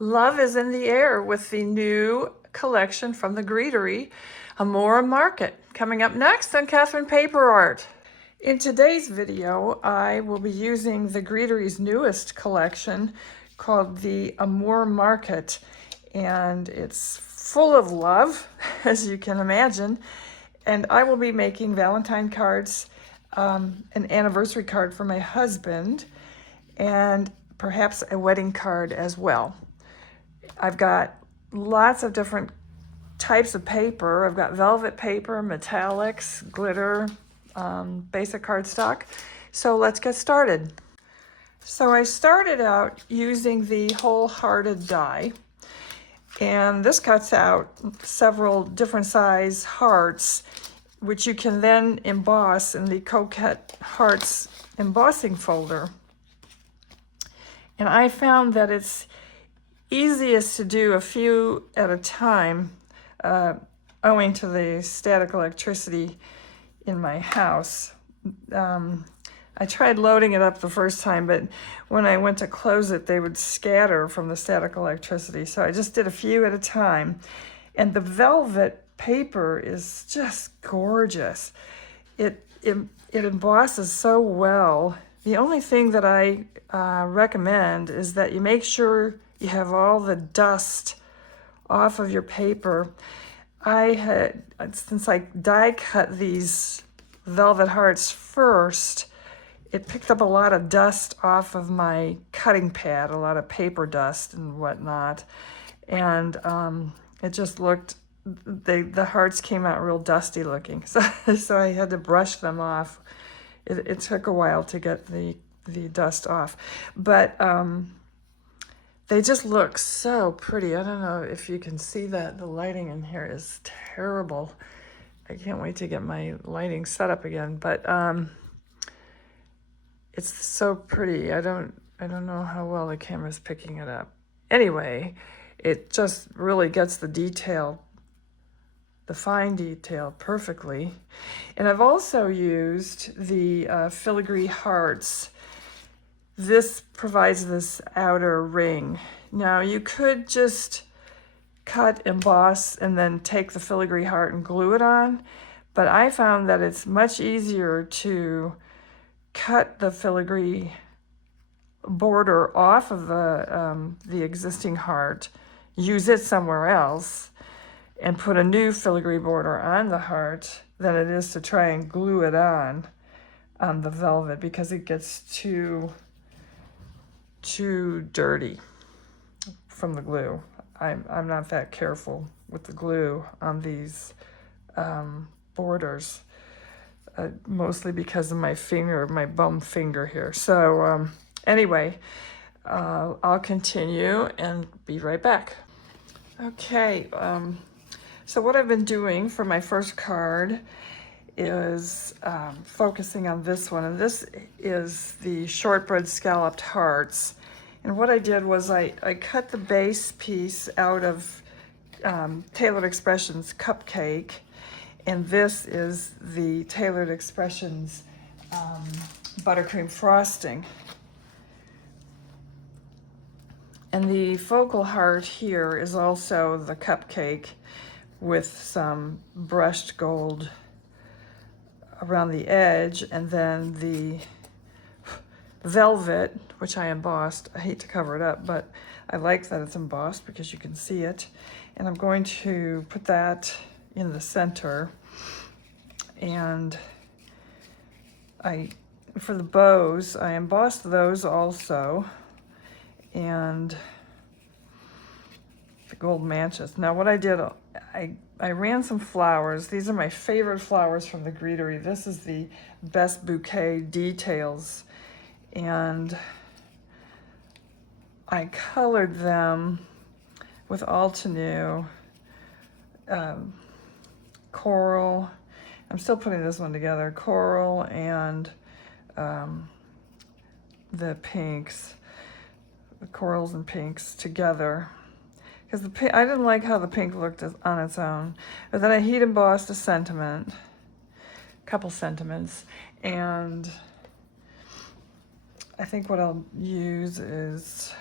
Love is in the air with the new collection from the Greetery, Amour Market, coming up next on Catherine Paper Art. In today's video, I will be using the Greetery's newest collection called the Amour Market, and it's full of love, as you can imagine, and I will be making Valentine cards, an anniversary card for my husband, and perhaps a wedding card as well. I've got lots of different types of paper. I've got velvet paper, metallics, glitter, basic cardstock. So let's get started. So I started out using the wholehearted die, and this cuts out several different size hearts, which you can then emboss in the Coquette Hearts embossing folder. And I found that it's easiest to do a few at a time, owing to the static electricity in my house. I tried loading it up the first time, but when I went to close it, they would scatter from the static electricity. So I just did a few at a time. And the velvet paper is just gorgeous. It embosses so well. The only thing that I recommend is that you make sure you have all the dust off of your paper. Since I die cut these velvet hearts first, it picked up a lot of dust off of my cutting pad, a lot of paper dust and whatnot. And it just looked, the hearts came out real dusty looking. So I had to brush them off. It took a while to get the dust off. But they just look so pretty. I don't know if you can see that. The lighting in here is terrible. I can't wait to get my lighting set up again, but it's so pretty. I don't know how well the camera's picking it up. Anyway, it just really gets the detail, the fine detail perfectly. And I've also used the filigree hearts. This provides this outer ring. Now you could just cut, emboss, and then take the filigree heart and glue it on, but I found that it's much easier to cut the filigree border off of the existing heart, use it somewhere else, and put a new filigree border on the heart than it is to try and glue it on the velvet, because it gets too dirty from the glue. I'm not that careful with the glue on these borders, mostly because of my finger, my bum finger here. So anyway, I'll continue and be right back. Okay, so what I've been doing for my first card is focusing on this one, and this is the shortbread scalloped hearts. And what I did was I cut the base piece out of Tailored Expressions Cupcake, and this is the Tailored Expressions buttercream frosting. And the focal heart here is also the cupcake with some brushed gold around the edge, and then the velvet, which I embossed. I hate to cover it up, but I like that it's embossed because you can see it. And I'm going to put that in the center. And for the bows, I embossed those also. And the gold manches. Now what I did, I ran some flowers. These are my favorite flowers from the Greetery. This is the Best Bouquet Details. And I colored them with Altenew, coral. I'm still putting this one together. Coral and the pinks, the corals and pinks together. Because I didn't like how the pink looked on its own. But then I heat embossed a sentiment, couple sentiments, and I think what I'll use is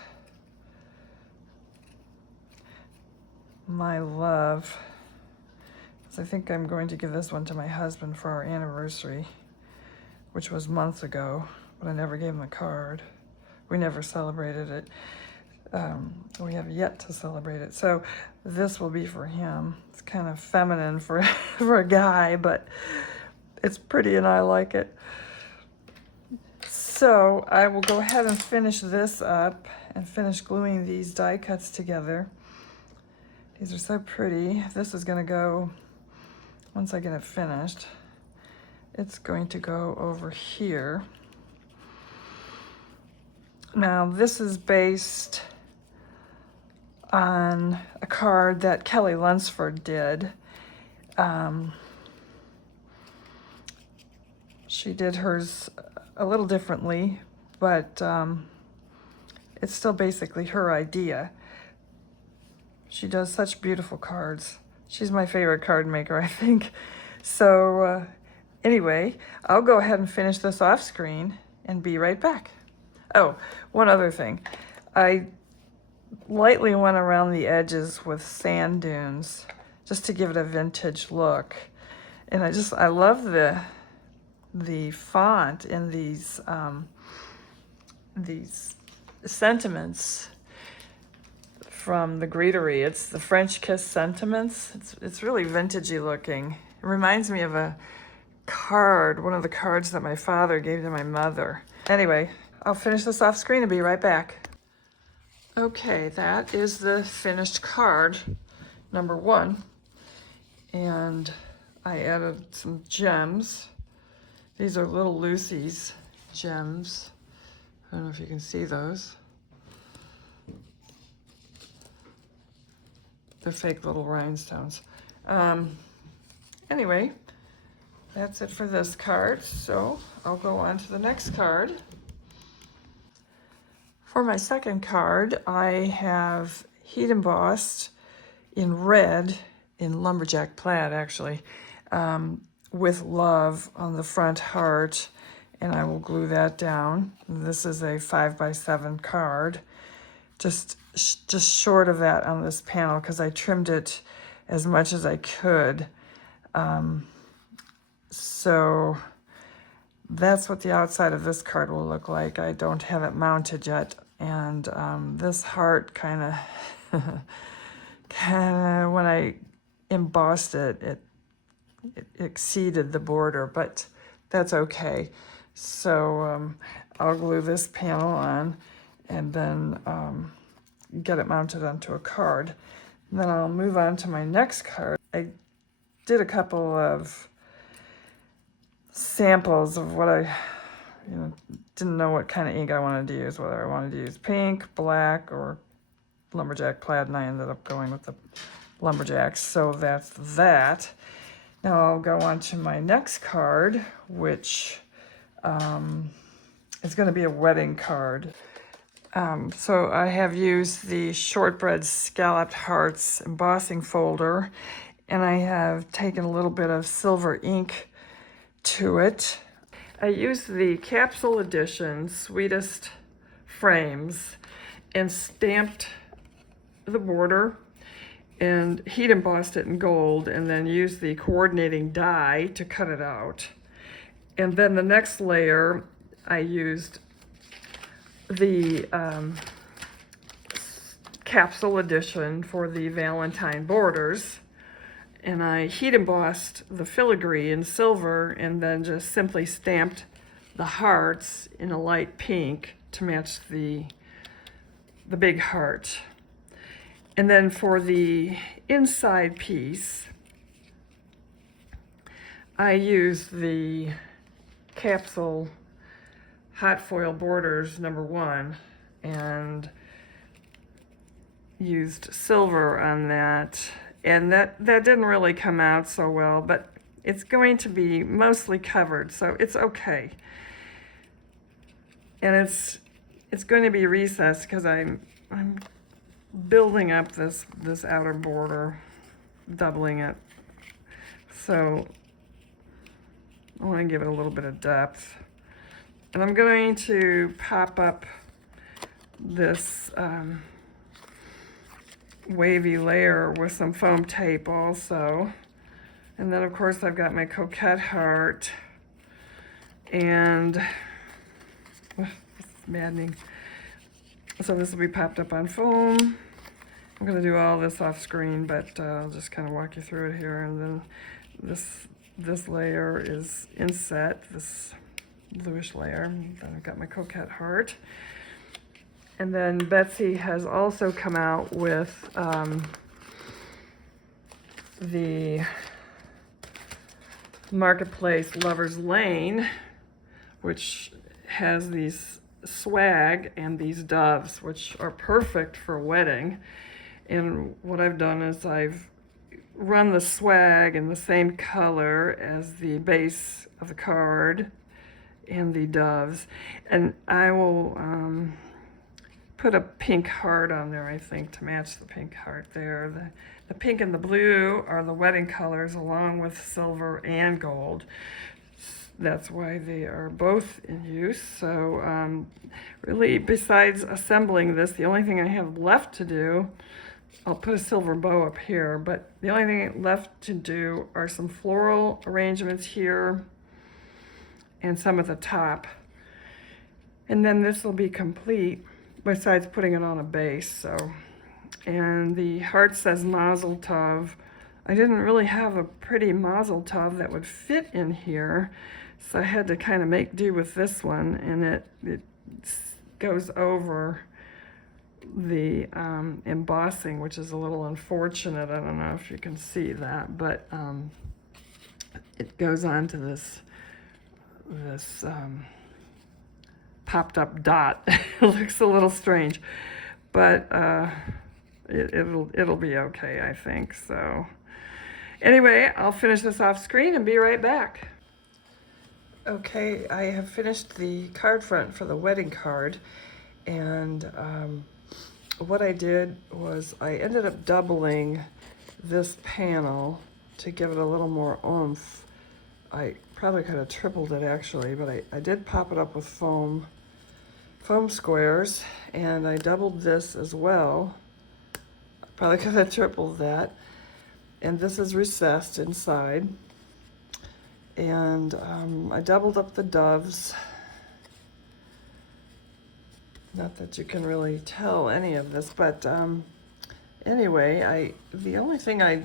my love. So I think I'm going to give this one to my husband for our anniversary, which was months ago, but I never gave him a card. We never celebrated it. We have yet to celebrate it. So this will be for him. It's kind of feminine for, for a guy, but it's pretty and I like it. So I will go ahead and finish this up and finish gluing these die cuts together. These are so pretty. This is going to go, once I get it finished, it's going to go over here. Now this is based on a card that Kelly Lunsford did. She did hers a little differently, but it's still basically her idea. She does such beautiful cards. She's my favorite card maker, I think. So anyway, I'll go ahead and finish this off screen and be right back. Oh, one other thing. I lightly went around the edges with sand dunes just to give it a vintage look. And I love the font in these sentiments from the Greetery. It's the French Kiss sentiments. It's really vintagey looking. It reminds me of a card, one of the cards that my father gave to my mother. Anyway, I'll finish this off screen and be right back. Okay, that is the finished card, number 1. And I added some gems. These are little Lucy's gems. I don't know if you can see those. They're fake little rhinestones. Anyway, that's it for this card. So I'll go on to the next card. For my second card, I have heat embossed in red, in lumberjack plaid actually, with love on the front heart, and I will glue that down. This is a 5x7 card, just short of that on this panel because I trimmed it as much as I could. So that's what the outside of this card will look like. I don't have it mounted yet, and this heart kind of, when I embossed it, it exceeded the border, but that's okay. So I'll glue this panel on and then get it mounted onto a card. And then I'll move on to my next card. I did a couple of samples of what I didn't know what kind of ink I wanted to use, whether I wanted to use pink, black, or lumberjack plaid, and I ended up going with the lumberjacks. So that's that. Now I'll go on to my next card, which is going to be a wedding card. So I have used the Shortbread Scalloped Hearts embossing folder, and I have taken a little bit of silver ink to it. I used the capsule edition Sweetest frames and stamped the border and heat embossed it in gold, and then used the coordinating die to cut it out. And then the next layer, I used the capsule edition for the Valentine borders, and I heat embossed the filigree in silver and then just simply stamped the hearts in a light pink to match the big heart. And then for the inside piece, I used the capsule hot foil borders number 1 and used silver on that. And that didn't really come out so well, but it's going to be mostly covered, so it's okay. And it's going to be recessed because I'm building up this outer border, doubling it. So I want to give it a little bit of depth. And I'm going to pop up this wavy layer with some foam tape also. And then of course I've got my coquette heart, and it's maddening. So this will be popped up on foam. I'm going to do all this off screen, but I'll just kind of walk you through it here. And then this layer is inset, this bluish layer. Then I've got my coquette heart. And then Betsy has also come out with the Marketplace Lover's Lane, which has these swag and these doves, which are perfect for a wedding. And what I've done is I've run the swag in the same color as the base of the card and the doves. And I will put a pink heart on there, I think, to match the pink heart there. The pink and the blue are the wedding colors, along with silver and gold. That's why they are both in use. So really, besides assembling this, the only thing I have left to do, I'll put a silver bow up here, but the only thing left to do are some floral arrangements here and some at the top. And then this will be complete, besides putting it on a base. So, and the heart says Mazel Tov. I didn't really have a pretty Mazel Tov that would fit in here, so I had to kind of make do with this one, and it goes over the embossing, which is a little unfortunate. I don't know if you can see that, but it goes on to this popped up dot. It looks a little strange, but it'll be okay, I think. So anyway, I'll finish this off screen and be right back. Okay, I have finished the card front for the wedding card, and what I did was I ended up doubling this panel to give it a little more oomph. I probably could have tripled it actually, but I did pop it up with foam squares, and I doubled this as well. Probably could have tripled that. And this is recessed inside. And I doubled up the doves. Not that you can really tell any of this, but anyway, the only thing I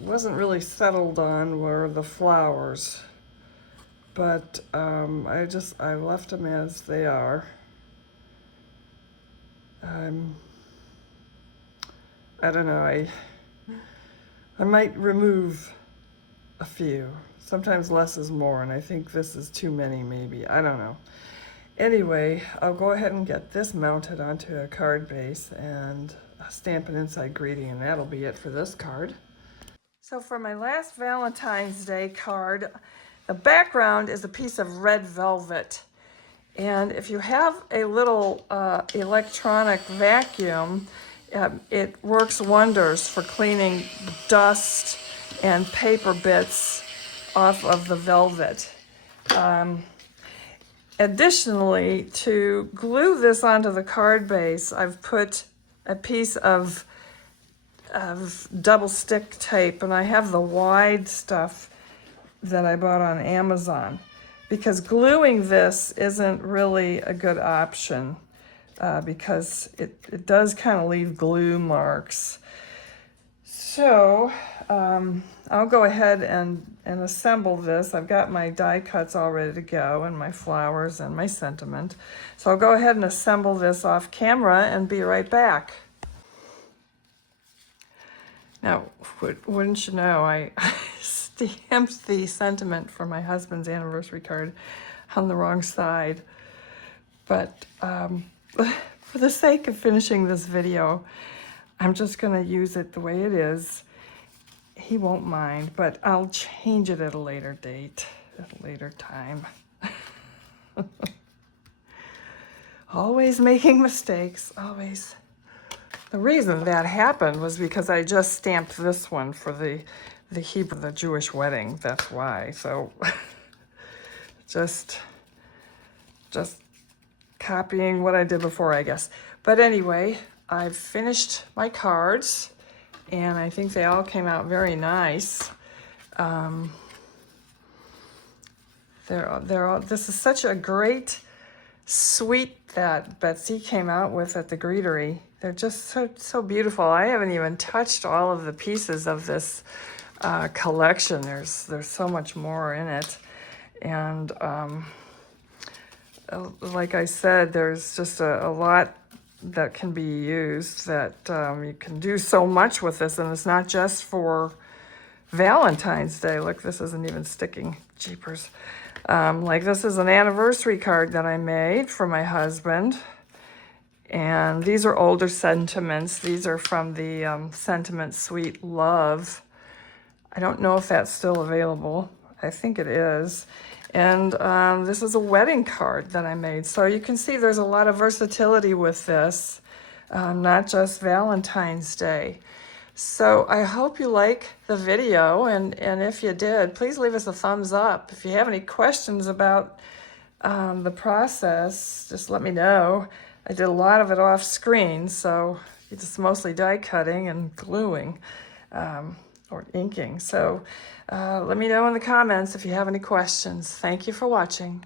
wasn't really settled on were the flowers, but I left them as they are. I don't know, I might remove a few. Sometimes less is more, and I think this is too many maybe. I don't know. Anyway, I'll go ahead and get this mounted onto a card base and stamp it inside Greetery, and that'll be it for this card. So for my last Valentine's Day card, the background is a piece of red velvet. And if you have a little electronic vacuum, it works wonders for cleaning dust and paper bits off of the velvet. Additionally, to glue this onto the card base, I've put a piece of double stick tape, and I have the wide stuff that I bought on Amazon, because gluing this isn't really a good option because it does kind of leave glue marks. So I'll go ahead and assemble this. I've got my die cuts all ready to go, and my flowers and my sentiment. So I'll go ahead and assemble this off camera and be right back. Now, wouldn't you know, I stamped the sentiment for my husband's anniversary card on the wrong side. But for the sake of finishing this video, I'm just going to use it the way it is. He won't mind, but I'll change it at a later date, at a later time. Always making mistakes, always. The reason that happened was because I just stamped this one for the Hebrew, the Jewish wedding. That's why. So just copying what I did before, I guess. But anyway, I've finished my cards, and I think they all came out very nice. They're all, this is such a great suite that Betsy came out with at the Greetery. They're just so beautiful. I haven't even touched all of the pieces of this collection. There's so much more in it, and like I said, there's just a lot that can be used. That you can do so much with this, and it's not just for Valentine's Day. Look, this isn't even sticking. Jeepers. Like, this is an anniversary card that I made for my husband. And these are older sentiments. These are from the Sentiment Sweet Love. I don't know if that's still available. I think it is. And this is a wedding card that I made. So you can see there's a lot of versatility with this, not just Valentine's Day. So I hope you like the video, and if you did, please leave us a thumbs up. If you have any questions about the process, just let me know. I did a lot of it off screen, so it's mostly die cutting and gluing or inking. So let me know in the comments if you have any questions. Thank you for watching.